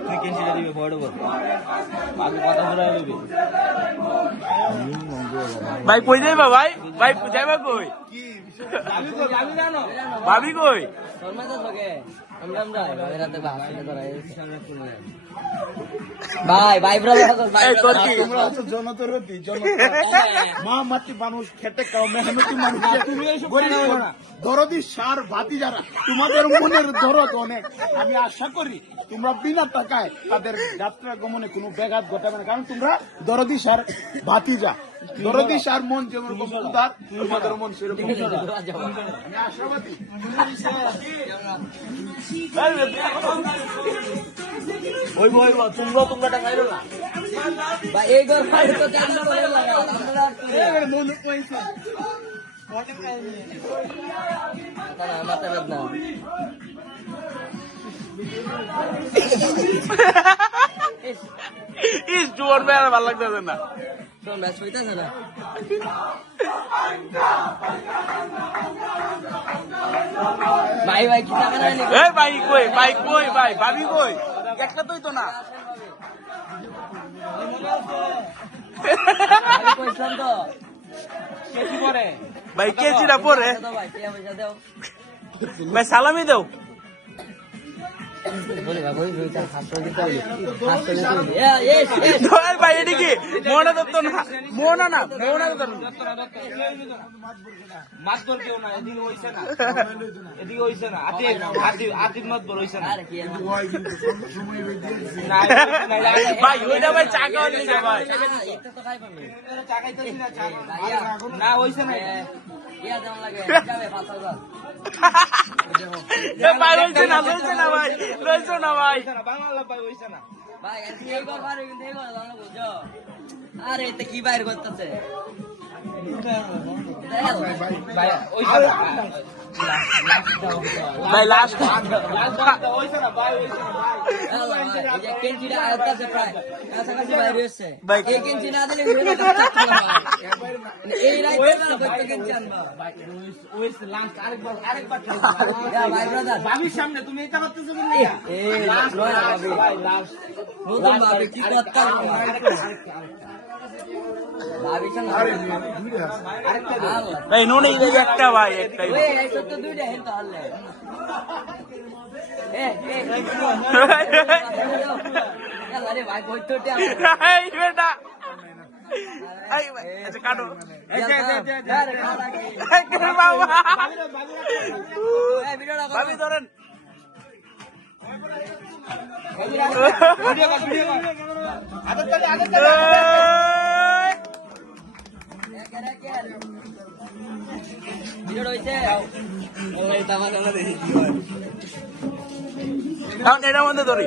তুই কেনসিটা দিবে বড় বড় বাকি কথা বলে দিবি ভাই কই যাইবা ভাই? ভাই যাইবা কই? ভাবি কই? ভাই ভাই মানুষ খাও মেহনতি মানুষ? দরদি সার ভাতি যারা তোমাদের মনের দরদ অনেক। আমি আশা করি তোমরা বিনা টাকায় তাদের যাত্রা গমনে কোনো ব্যাঘাত ঘটাবে না। কারণ তোমরা দরদি সার ভাতি যা দরদি সার মন যেমন উদার তোমাদের মন সেরকম আমি আশাবাদী। ওই বই তোমরা তোমরা টাকা না। ভাই এই ঘর ফাইল তো চালু করে আমরা আর করি না না মাথা বেদনা ইস জোর মেয়ার ভালো লাগতেছে না। তো ম্যাচ হইতাছে না ভাই ভাই কি টাকা নাই এই ভাই কই ভাই কই ভাই ভাবি কই একটা তোই তো না কইছিলাম তো কেসি পরে ভাই কেচিটা পরে দাও ভাই সালামি দাও বলে ভাই এটা কি মোহনা দত্ত না মোহনা না মোহনা দত্ত মাছ ধর কেউ না এদিকে হইছে না। এদিকে হইছে না। আতি আতি আতি মাছ ধর হইছে না। হয় না ভাই ওইটা ভাই চা খাওয়ার লিগে ভাই এটা তো খাই পাবি না না হইছে না ইয়া দাম লাগে যাবে 5000 এ ভাই লইছে না লইছে না ভাই। লইছে না ভাই? বাংলা ভাই হইছে না ভাই এই বার কিন্তু এই বার জানো আরে এটা কি বাইর করতেছে? ভাই লাস্ট ভাই হইছে না ভাই এই যে কেঞ্চিটা আয়তাছে প্রায়। কাছাকাছি বাইরে এসছে ভাই, এই কেঞ্চি না দিলে ইয়া ভাই ব্রাদার ভাবির সামনে তুমি এটা করতেছো কি না এই লয় ভাবি ভাই লাস্ট নতুন ভাবি কি করতাম ভাবি কেন আল্লাহ ভাই নুন একটা ভাই একটাই ওই এই তো দুইটা আল্লাহ রে ভাই কই বেটা আচ্ছা কাটো ভাবি ধরেন এখন এটার মধ্যে ধরি